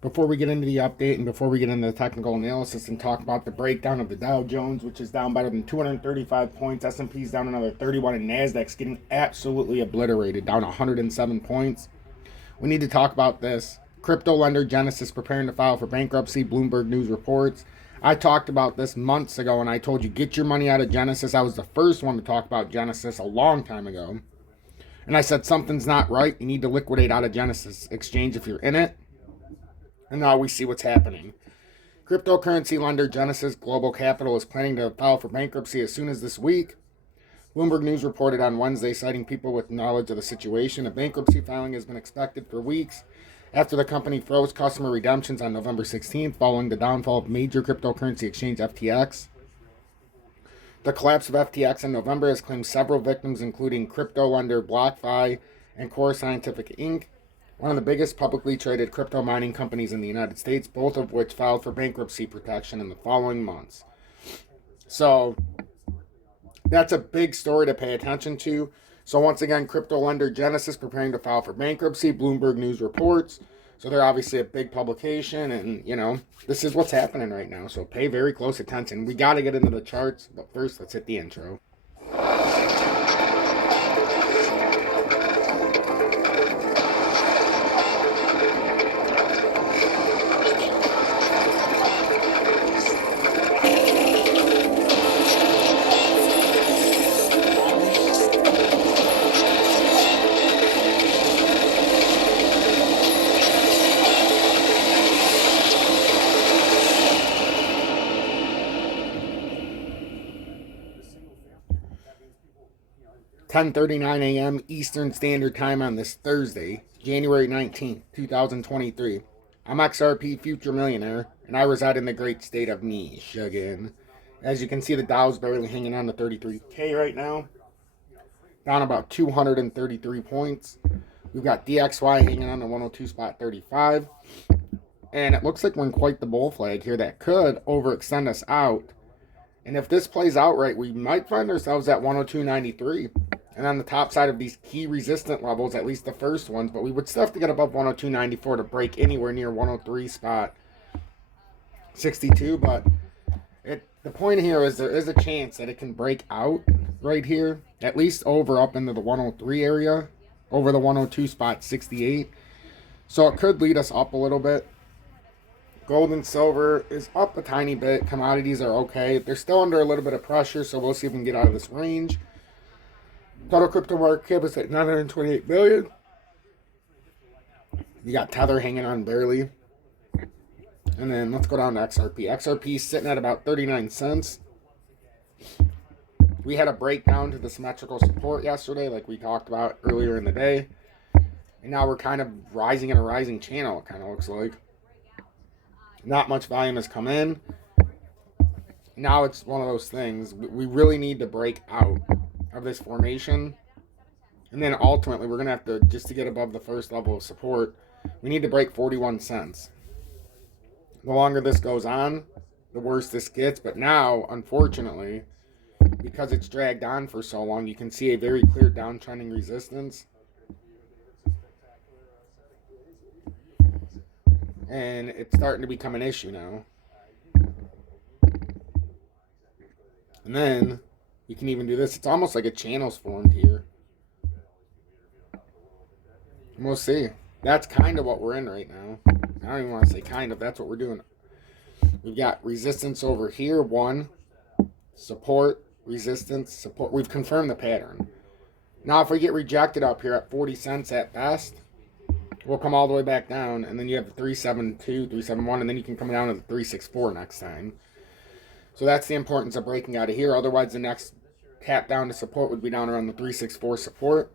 Before we get into the update and before we get into the technical analysis and talk about the breakdown of the Dow Jones, which is down better than 235 points, S&P's down another 31, and Nasdaq's getting absolutely obliterated, down 107 points. We need to talk about this. Crypto lender Genesis preparing to file for bankruptcy, Bloomberg News reports. I talked about this months ago, and I told you, get your money out of Genesis. I was the first one to talk about Genesis a long time ago. And I said, something's not right. You need to liquidate out of Genesis Exchange if you're in it. And now we see what's happening. Cryptocurrency lender Genesis Global Capital is planning to file for bankruptcy as soon as this week. Bloomberg News reported on Wednesday, citing people with knowledge of the situation. A bankruptcy filing has been expected for weeks after the company froze customer redemptions on November 16th following the downfall of major cryptocurrency exchange FTX. The collapse of FTX in November has claimed several victims, including crypto lender BlockFi and Core Scientific Inc., one of the biggest publicly traded crypto mining companies in the United States, both of which filed for bankruptcy protection in the following months. So that's a big story to pay attention to. So once again, crypto lender Genesis preparing to file for bankruptcy, Bloomberg News reports. So they're obviously a big publication, and, you know, this is what's happening right now. So pay very close attention. We got to get into the charts, but first, let's hit the intro. 10:39 a.m. Eastern Standard Time on this Thursday, January 19th, 2023. I'm XRP Future Millionaire, and I reside in the great state of Michigan. As you can see, the Dow's barely hanging on to 33K right now, down about 233 points. We've got DXY hanging on to 102.35, and it looks like we're in quite the bull flag here that could overextend us out. And if this plays out right, we might find ourselves at 102.93. And on the top side of these key resistant levels, at least the first ones, but we would still have to get above 102.94 to break anywhere near 103.62. But the point here is there is a chance that it can break out right here, at least over up into the 103 area, over the 102.68. So it could lead us up a little bit. Gold and silver is up a tiny bit. Commodities are okay. They're still under a little bit of pressure, so we'll see if we can get out of this range. Total crypto market cap is at 928 billion. You got Tether hanging on barely. And then let's go down to XRP. XRP is sitting at about 39 cents. We had a breakdown to the symmetrical support yesterday, like we talked about earlier in the day. And now we're kind of rising in a rising channel, it kind of looks like. Not much volume has come in. Now it's one of those things. We really need to break out of this formation. And then ultimately, we're going to have to, just to get above the first level of support, we need to break 41 cents. The longer this goes on, the worse this gets. But now, unfortunately, because it's dragged on for so long, you can see a very clear downtrending resistance. And it's starting to become an issue now. And then we can even do this. It's almost like a channel's formed here. And we'll see. That's kind of what we're in right now. I don't even want to say kind of. That's what we're doing. We've got resistance over here. One. Support. Resistance. Support. We've confirmed the pattern. Now if we get rejected up here at 40 cents at best, we'll come all the way back down, and then you have the 372, 371, and then you can come down to the 364 next time. So that's the importance of breaking out of here. Otherwise, the next tap down to support would be down around the 364 support,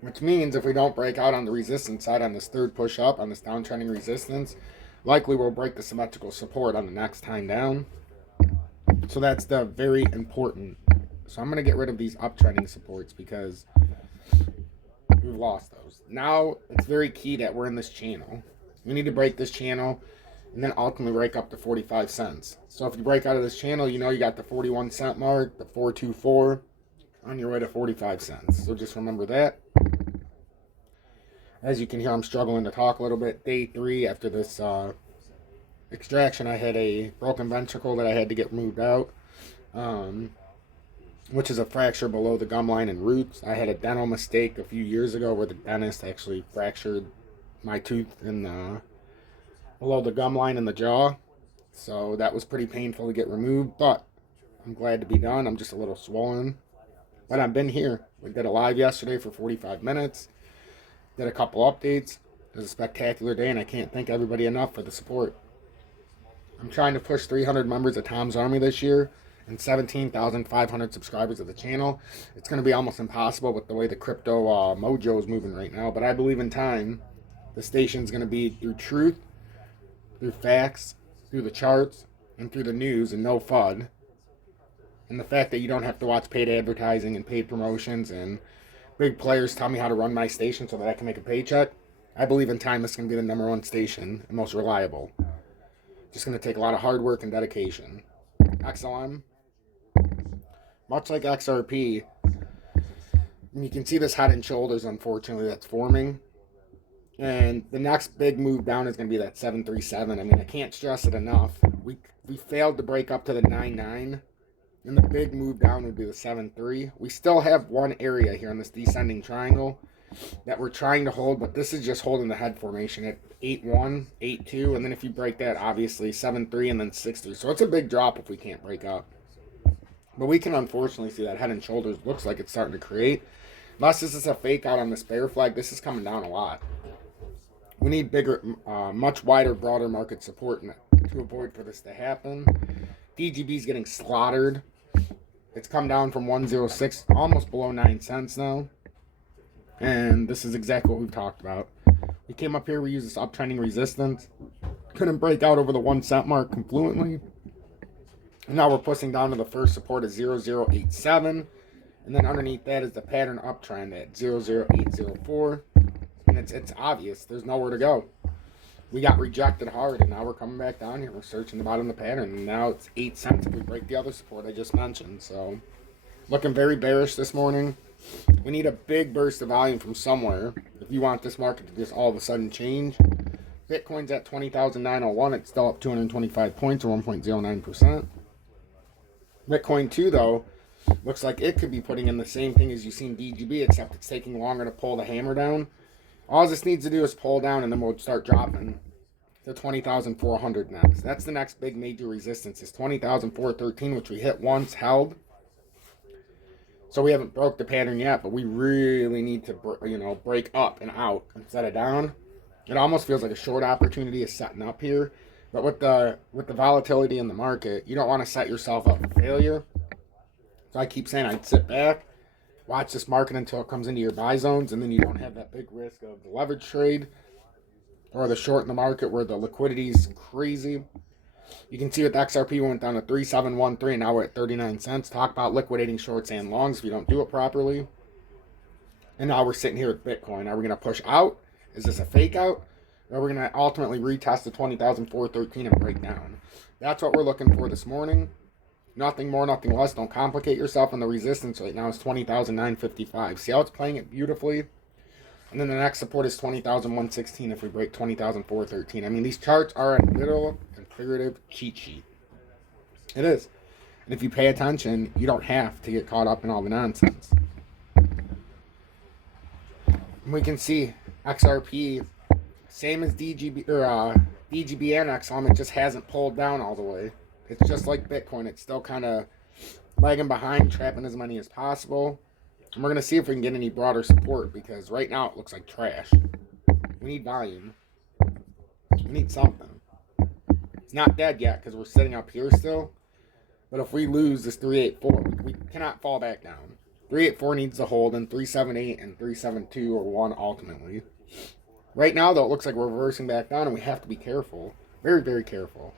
which means if we don't break out on the resistance side on this third push up, on this downtrending resistance, likely we'll break the symmetrical support on the next time down. So that's the very important. So I'm going to get rid of these uptrending supports because we've lost those. Now it's very key that we're in this channel. We need to break this channel and then ultimately break up to 45 cents. So if you break out of this channel, you know you got the 41 cent mark, the 424, on your way to 45 cents. So just remember that. As you can hear, I'm struggling to talk a little bit. Day 3 after this extraction, I had a broken ventricle that I had to get moved out, which is a fracture below the gum line and roots. I had a dental mistake a few years ago where the dentist actually fractured my tooth in below the gum line in the jaw. So that was pretty painful to get removed, but I'm glad to be done. I'm just a little swollen. But I've been here. We did a live yesterday for 45 minutes. Did a couple updates. It was a spectacular day, and I can't thank everybody enough for the support. I'm trying to push 300 members of Tom's Army this year and 17,500 subscribers of the channel. It's going to be almost impossible with the way the crypto mojo is moving right now, but I believe in time the station's going to be through truth, through facts, through the charts, and through the news, and no FUD. And the fact that you don't have to watch paid advertising and paid promotions and big players tell me how to run my station so that I can make a paycheck. I believe in time this is going to be the #1 station and most reliable. Just going to take a lot of hard work and dedication. XLM, much like XRP, you can see this head and shoulders, unfortunately, that's forming. And the next big move down is going to be that 737. I mean, I can't stress it enough. We failed to break up to the 9.9. And the big move down would be the 7.3. We still have one area here on this descending triangle that we're trying to hold, but this is just holding the head formation at 8.1, 8.2, and then if you break that, obviously 7.3 and then 6.3. So it's a big drop if we can't break up. But we can unfortunately see that head and shoulders looks like it's starting to create. Unless this is a fake out on this bear flag, this is coming down a lot. We need bigger, much wider, broader market support to avoid for this to happen. DGB is getting slaughtered. It's come down from 106, almost below 9 cents now. And this is exactly what we've talked about. We came up here, we used this uptrending resistance. Couldn't break out over the 1 cent mark confluently. And now we're pushing down to the first support of 0.087. And then underneath that is the pattern uptrend at 0.0804. And it's obvious. There's nowhere to go. We got rejected hard, and now we're coming back down here. We're searching the bottom of the pattern, and now it's 8 cents if we break the other support I just mentioned. So, looking very bearish this morning. We need a big burst of volume from somewhere if you want this market to just all of a sudden change. Bitcoin's at 20,901. It's still up 225 points, or 1.09%. Bitcoin 2, though, looks like it could be putting in the same thing as you've seen DGB, except it's taking longer to pull the hammer down. All this needs to do is pull down, and then we'll start dropping to 20,400 next. That's the next big major resistance, is 20,413, which we hit once, held. So we haven't broke the pattern yet, but we really need to, break up and out instead of down. It almost feels like a short opportunity is setting up here, but with the volatility in the market, you don't want to set yourself up for failure. So I keep saying I'd sit back. Watch this market until it comes into your buy zones, and then you don't have that big risk of the leverage trade or the short in the market where the liquidity is crazy. You can see with XRP went down to 3.713, and now we're at 39 cents. Talk about liquidating shorts and longs if you don't do it properly. And now we're sitting here with Bitcoin. Are we going to push out? Is this a fake out? Or are we going to ultimately retest the 20,413 and break down? That's what we're looking for this morning. Nothing more, nothing less. Don't complicate yourself. And the resistance right now is 20,955. See how it's playing it beautifully? And then the next support is 20,116 if we break 20,413. I mean, these charts are a literal and figurative cheat sheet. It is. And if you pay attention, you don't have to get caught up in all the nonsense. And we can see XRP, same as DGB and XLM, it just hasn't pulled down all the way. It's just like Bitcoin. It's still kind of lagging behind, trapping as many as possible. And we're going to see if we can get any broader support, because right now it looks like trash. We need volume. We need something. It's not dead yet because we're sitting up here still. But if we lose this 384, we cannot fall back down. 384 needs to hold, and 378 and 372 are one ultimately. Right now, though, it looks like we're reversing back down, and we have to be careful. Very, very careful.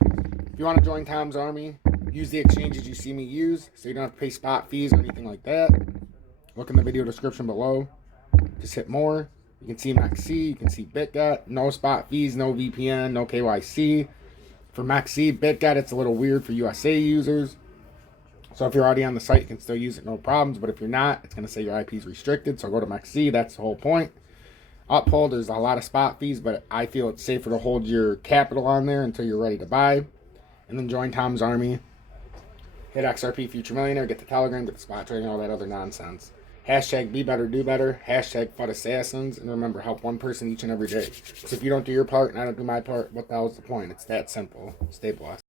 If you want to join Tom's Army, use the exchanges you see me use, so you don't have to pay spot fees or anything like that. Look in the video description below. Just hit more. You can see MaxC, you can see BitGet. No spot fees, no VPN, no KYC. For MaxC, BitGet, it's a little weird for USA users. So if you're already on the site, you can still use it, no problems. But if you're not, it's going to say your IP is restricted. So go to MaxC, that's the whole point. Uphold, there's a lot of spot fees, but I feel it's safer to hold your capital on there until you're ready to buy. And then join Tom's Army. Hit XRP Future Millionaire, get the Telegram, get the spot trading, all that other nonsense. Hashtag be better, do better. Hashtag FUD assassins. And remember, help one person each and every day. Because if you don't do your part and I don't do my part, what the hell is the point? It's that simple. Stay blessed.